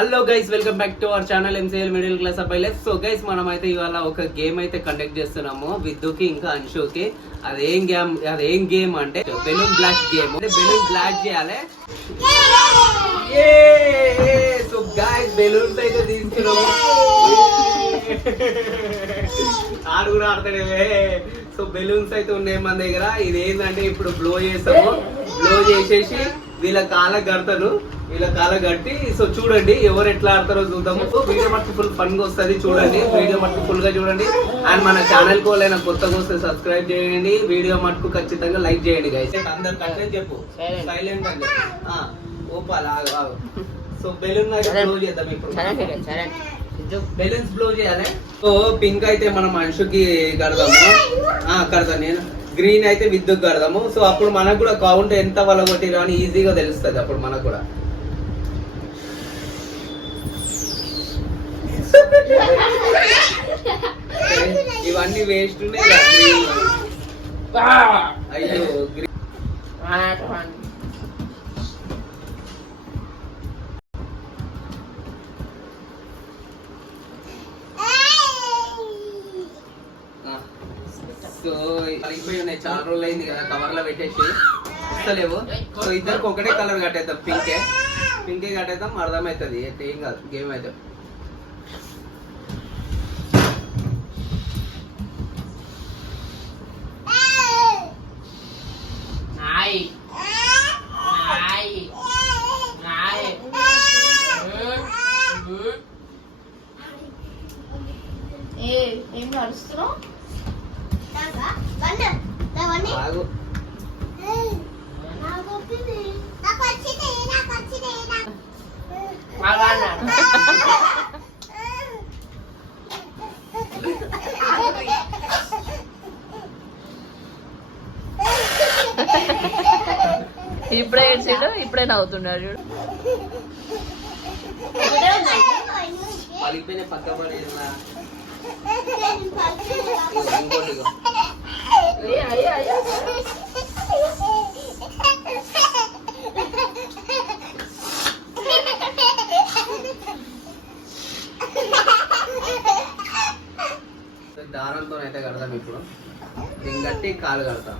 Hello guys, welcome back to our channel MCL middle class అబ్బాయి life. So guys, మనం అయితే ఇవాళ ఒక గేమ్ అయితే కండక్ట్ చేస్తున్నాము విద్దుకి ఇంకా అంశుకి. అదేం గేమ్ అంటే balloon blast game. Balloon blast చేయాలి. సో గైస్, బెలూన్స్ అయితే తీసుకున్నాము. ఆడు కూడా ఆడతాడే. సో బెలూన్స్ అయితే ఉన్నాయి మన దగ్గర. ఇది ఏంటంటే ఇప్పుడు బ్లో చేస్తాము. బ్లో చేసేసి వీళ్ళ కాళ్ళ కట్టి సో చూడండి ఎవరు ఎట్లా ఆడతారో చూద్దాము. సో వీడియో మట్టి ఫుల్ ఫన్ గా వస్తుంది, చూడండి. వీడియో మట్టి ఫుల్ గా చూడండి. అండ్ మన ఛానల్ కు అయినా కొత్తగా వస్తే సబ్స్క్రైబ్ చేయండి. వీడియో మట్టుకు ఖచ్చితంగా లైక్ చేయండి గైస్. అందరు కట్టే చెప్పు, సైలెంట్ అని చెప్పు. ఓపాలా. సో బెలూన్ అయితే బ్లో చేద్దాం ఇప్పుడు. బెలూన్స్ బ్లో చేయాలి. సో పింక్ అయితే మనం అంశుకి కడదాము. నేను గ్రీన్ అయితే విద్యుత్ కడదాము. సో అప్పుడు మనకు కూడా కౌంట్ ఎంత వల్ల కొట్టిరో అని ఈజీగా తెలుస్తుంది అప్పుడు మనకు కూడా. ఇవన్నీ వేస్ట్ ఉన్నాయి. అయ్యో గ్రీన్. సో అయిపోయి ఉన్నాయి, చాలా రోజులు అయింది కదా కవర్ లో పెట్టేసి వస్తలేవు. సో ఇద్దరికి ఒకటే కలర్ కట్టేద్దాం, పింకే కట్టేద్దాం. అర్థమవుతుంది, ఏం కాదు గేమ్ అయితే. ఏం నడుస్తున్నావు? ఇప్పుడే ఏడ్చాడు, ఇప్పుడే నవ్వుతున్నాడు చూడు. పక్క పడి దారంతో అయితే కడతాం. ఇప్పుడు దీన్ని కట్టి కాలు కడతాం.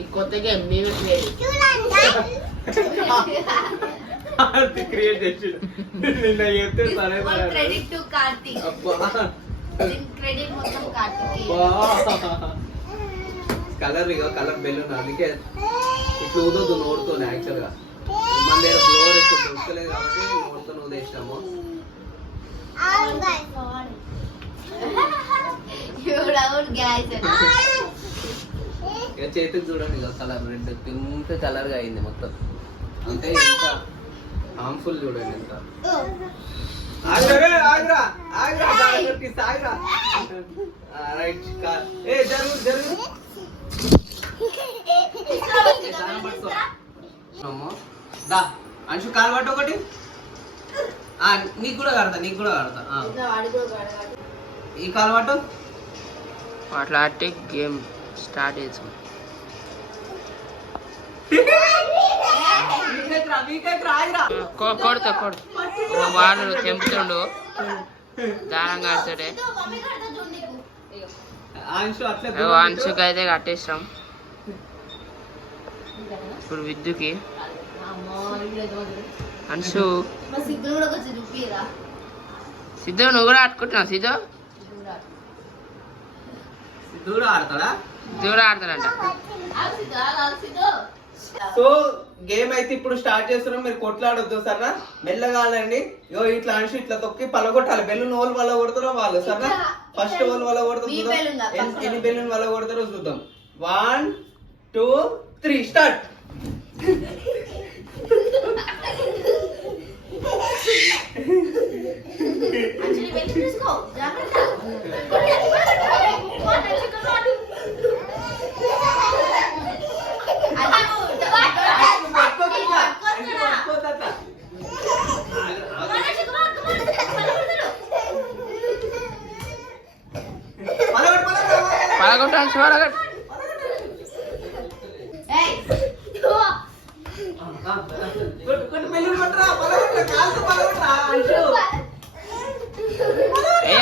ఈ కొత్త గేమ్ నేను క్రియేట్ చేసి నిన్న చెప్తే సరే క్రెడిట్ టు కార్తీక్. క్రెడిట్ మొత్తం కార్తీక్. Colour balloon. అందుకే ఇట్లా ఊదొద్దు నోడుతోనే. యాక్చువల్ గా మన దగ్గర ఫ్లోర్ ఎక్కువ దొరకలేదు కాబట్టి నోడుతో ఊదేస్తాము. ఇక చేతికి చూడండి, కలర్ రెడ్ పింక్ కలర్ గా అయింది మొత్తం. అంటే ఎంత హార్మ్ఫుల్ చూడండి ఎంత. రైట్ జరుగు. అంశు కాలు పట్టు ఒకటి. నీకు కూడా కడతా. ఈ కాలు పట్టు. మాట్లాడితే గేమ్ స్టార్ట్ చేసాం. కొడుతా వాడు తెంపుతుండు, దానం కడతాడే. అంశుకి అయితే కట్టేస్తాం. ఇప్పుడు విద్యుకి అంశు సిద్ధు నువ్వు కూడా ఆడుకుంటున్నావు. సిద్ధు కూడా ఆడతాడంట. సో గేమ్ అయితే ఇప్పుడు స్టార్ట్ చేస్తున్నాం. మీరు కొట్లాడొద్దు సరేనా, మెల్లగా ఆడండి. ఇట్లా అంశు ఇట్లా తొక్కి పలగొట్టాలి. బెలూన్ ఓల్ వల్ల కొడతారో వాళ్ళు సరేనా. ఫస్ట్ ఓల్ వల్ల కొడతారు, ఎన్ని బెలూన్ వల్ల కొడతారో చూద్దాం. 1 2 3 స్టార్ట్.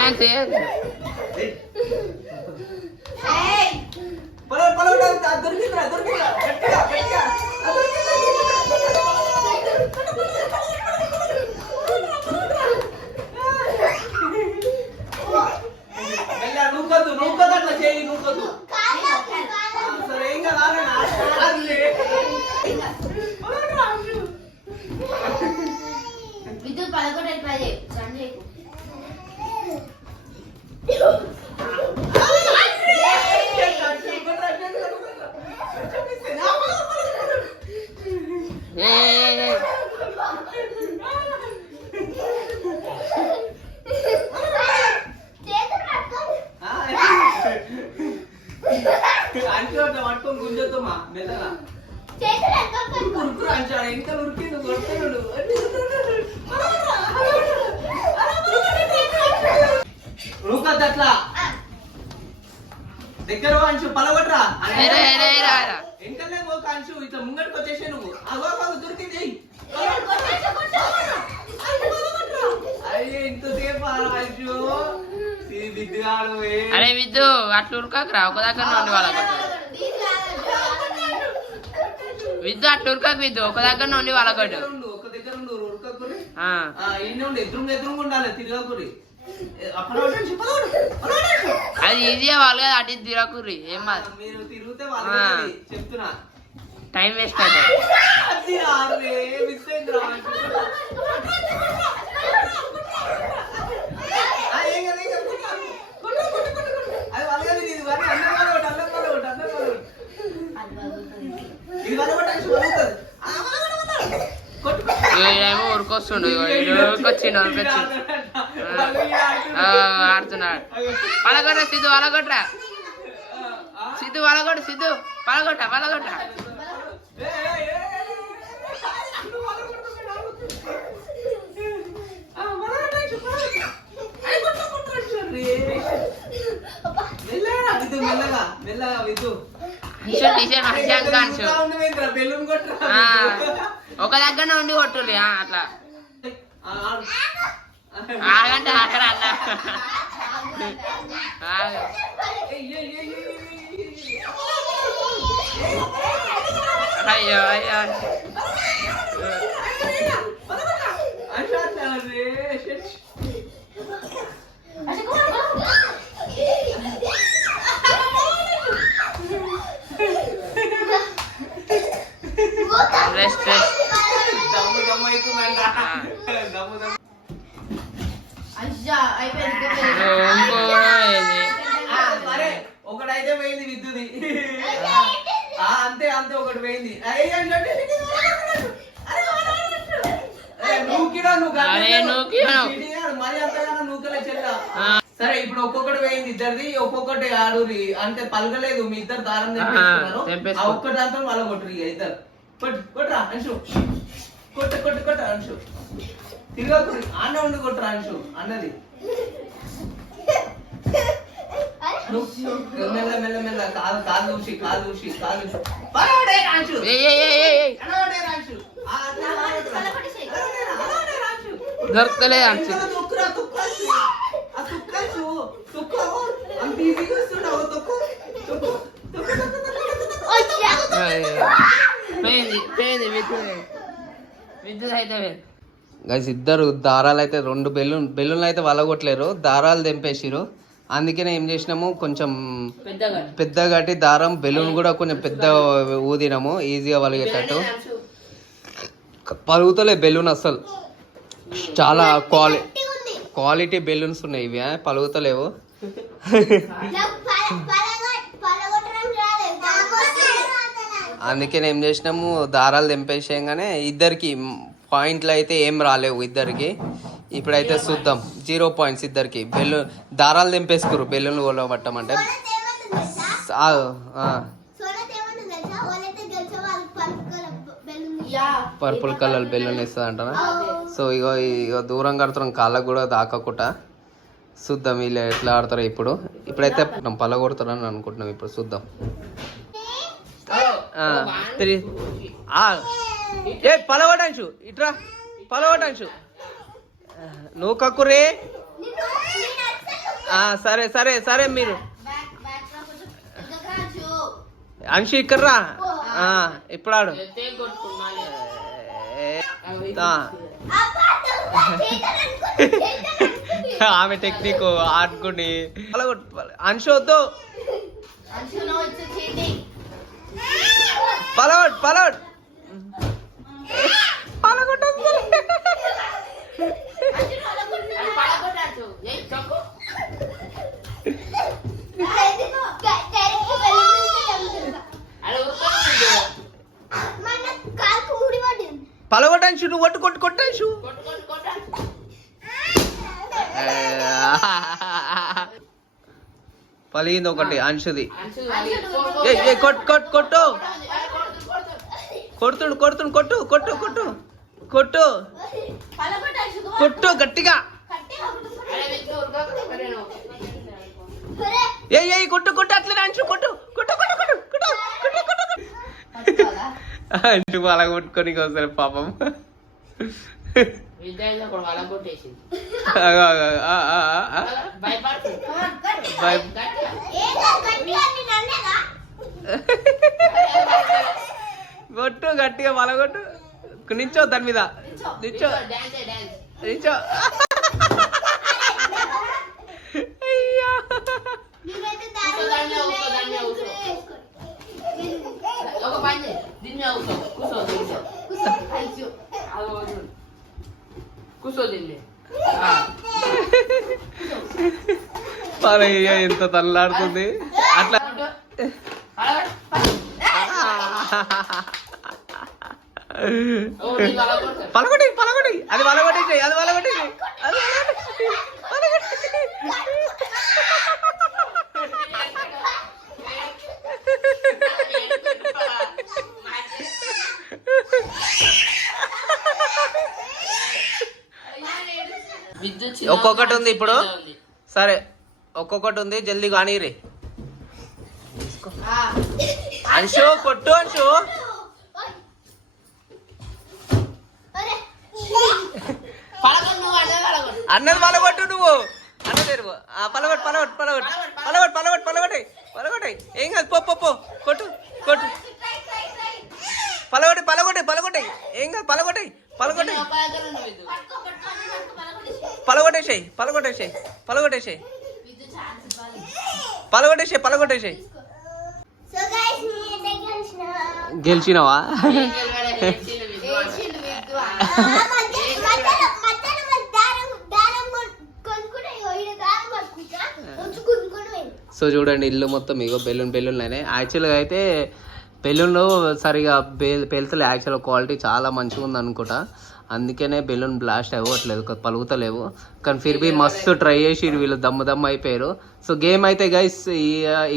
అంతే నువ్వు అట్లా చేయి నువ్వు సరే ఏం కదా విద్యుత్ పదకొండు ట్రై చేయి అంచు అట్లా పట్టుకొని గుంజొద్దమ్మా మెల్లగా ఉరుకురు అంచు ఇంకా ఉరికి నువ్వు కొడుతున్నాడు ఉరుకద్దు అట్లా దగ్గర అంచు పలగొట్రా ఎంకలే ఒక అంచు ఇట్లా ముంగడికి వచ్చేసే నువ్వు అగో దొరికింది అయ్యే ఇంతసేపు అంచు విద్దుగాడు అరే విద్దు అట్లా ఉరకరా ఒక దగ్గర ఉండి వాళ్ళకొట్టు విద్దు అట్లా ఉరకకు విద్దు ఒక దగ్గర ఉండి వాళ్ళకొట్టు ఒక దగ్గర ఉండు ఉరకకురి ఇన్ని ఉండి ఎదురుగా ఉండాలి తిరగకురి అది ఈజీగా వాళ్ళు కదా అటు తిరగకుర్రి ఏం కాదు మీరు తిరిగితే వాళ్ళు చెప్తున్నా టైం వేస్ట్ అవుతుంది ఏమో ఉరికొస్తుండు ఉరికొచ్చిండు ఆడుతున్నాడు పలగొట్ట సిద్ధు పలగొట్రా సిద్ధు పలగొట్టు సిద్ధు పలగొట్ట మెల్లగా విద్దు ఒక దగ్గర ఉండి కొట్టుర్రి అట్లా ఆగంటే అక్కడ అన్న అయ్యో అయ్యో రెస్ట్ సరే ఒకటైతే పోయింది విద్యుది అంతే ఒకటి పోయింది మరి అంతగానో నూకలే చెల్ల సరే ఇప్పుడు ఒక్కొక్కటి పోయింది ఇద్దరిది ఒక్కొక్కటి ఆడురి అంటే పలకలేదు మీ ఇద్దరు దారం తెంపేస్తున్నారు ఆ ఒక్కటి దాంతో వాళ్ళ కొట్టురు ఇక ఇద్దరు కొట్టరా అంశు కొట్ట అంశు తిరగకురి అన్న ఉండి కొట్టరా అంశు అన్నది మెల్ల కాలు చూసి అంశు దొరకలేదు అంశు గైస్ ఇద్దరు దారాలు అయితే రెండు బెలూన్లు అయితే వలగొట్టలేరు దారాలు తెంపేసిరు అందుకనే ఏం చేసినాము కొంచెం పెద్ద గట్టి దారం బెలూన్ కూడా కొంచెం పెద్ద ఊదినాము ఈజీగా వలిగేటట్టు పలుగుతలే బెలూన్ అసలు చాలా క్వాలిటీ బెలూన్స్ ఉన్నాయి ఇవి పలుగుతలేవు అందుకని ఏం చేసినాము దారాలు తెంపేసేయంగానే ఇద్దరికి పాయింట్లు అయితే ఏం రాలేవు ఇద్దరికి ఇప్పుడైతే చూద్దాం 0 పాయింట్స్ ఇద్దరికి దారాలు తెంపేసుకురు బెలూన్ కొలబట్టమంటే పర్పుల్ కలర్ బెలూన్ ఇస్తుంది అంటారా సో ఇగో దూరం కడుతున్నాం కాళ్ళకు కూడా దాకకుండా చూద్దాం వీళ్ళు ఎట్లా ఆడతారో ఇప్పుడైతే పలగొడతారని అనుకుంటున్నాం ఇప్పుడు చూద్దాం పలగొట్టంచు ఇట్రా పలగొట్టంచు నువ్వు కక్కురే సరే సరే సరే మీరు బ్యాక్ బ్యాక్ రా కొంచెం ఇంకా కాచు అంశు ఇక్కడ రా ఇప్పుడు ఆడు ఎత్తే కొట్టుకున్నాలే. ఆమె టెక్నిక్ ఆడుకుని అంశు వద్దు అంచులో వచ్చి చీటింగ్ పలవట్ పలవట్ అది పడగొట్టాచ్చు. ఏయ్ చక్కు. అది ఉరుకుతుంది. పలగొట్టు అంశు నువ్వు కొట్టు కొట్టు కొట్టు అంశు కొట్టు కొట్టు కొట్టాచ్చు. పలిగింది ఒకటి అంశుది అంచు కొట్టు కొట్టు కొట్టు కొడుతుడు కొడుతుడు కొట్టు కొట్టు కొట్టు కొట్టు కొట్టు గట్టిగా ఏ కొట్టు కొట్టు అట్లనే అంచు కొట్టు కొట్టు కొట్టు కొట్టు కొట్టు కొట్టు కొట్టు అంచు అలా కొట్టుకొని వస్తారు పాపం విద్యార్థి కూడా వాళ్ళ కొట్టేసింది. భయపడుతుంది. కొట్టు గట్టిగా పలగొట్టు నించో దాని మీద నించో డాన్స్ డాన్స్. నించో అయ్యా ఒక పని చేయి. దీన్ని అవుతావు కూర్చో కూర్చో కూర్చో దీన్ని. పలయ్య ఎంత తల్లాడుతుంది అట్లా పలగొట్టి పలగొట్టి అది పలగొట్టేసాయి అది పలగొట్టేసాయి అది ఒక్కొక్కటి ఉంది ఇప్పుడు సరే ఒక్కొక్కటి ఉంది జల్దీ కానీ రే అంశు కొట్టు అంశు అన్నది పలగొట్టు నువ్వు అన్నది పలగొట్టు పలగొట్టు పలగొట్టు పలగొట్టు పలగొట్టు పలగొట్టాయి పలగొట్టాయి ఏం కాదు పో పో కొట్టు కొట్టు పలగొట్టి పలగొట్టాయి పలగొట్టాయి ఏం కాదు పలగొట్టాయి పలగొట్టాయి పలగొట్టేసాయి పలగొట్టేసాయి పలగొట్టేసాయి పలగొట్టేసాయి పలగొట్టేసాయి గెలిచినావా సో చూడండి ఇల్లు మొత్తం ఇగో బెలూన్లనే యాక్చువల్గా అయితే బెలూన్లు సరిగా పేల్చలే యాక్చువల్గా క్వాలిటీ చాలా మంచిగా ఉంది అనుకుంటా అందుకనే బెలూన్ బ్లాస్ట్ అవ్వట్లేదు పలుగుతలేవు కానీ ఫిర్బీ మస్తు ట్రై చేసి వీళ్ళు దమ్ము అయిపోయారు సో గేమ్ అయితే గైస్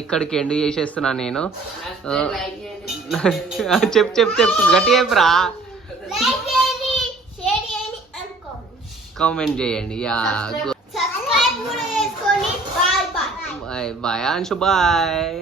ఇక్కడికి ఎండ్ చేసేస్తున్నాను నేను చెప్పు చెప్పు చెప్పు గట్టి చెప్పరా కామెంట్ చేయండి yeah bye bye Anshu bye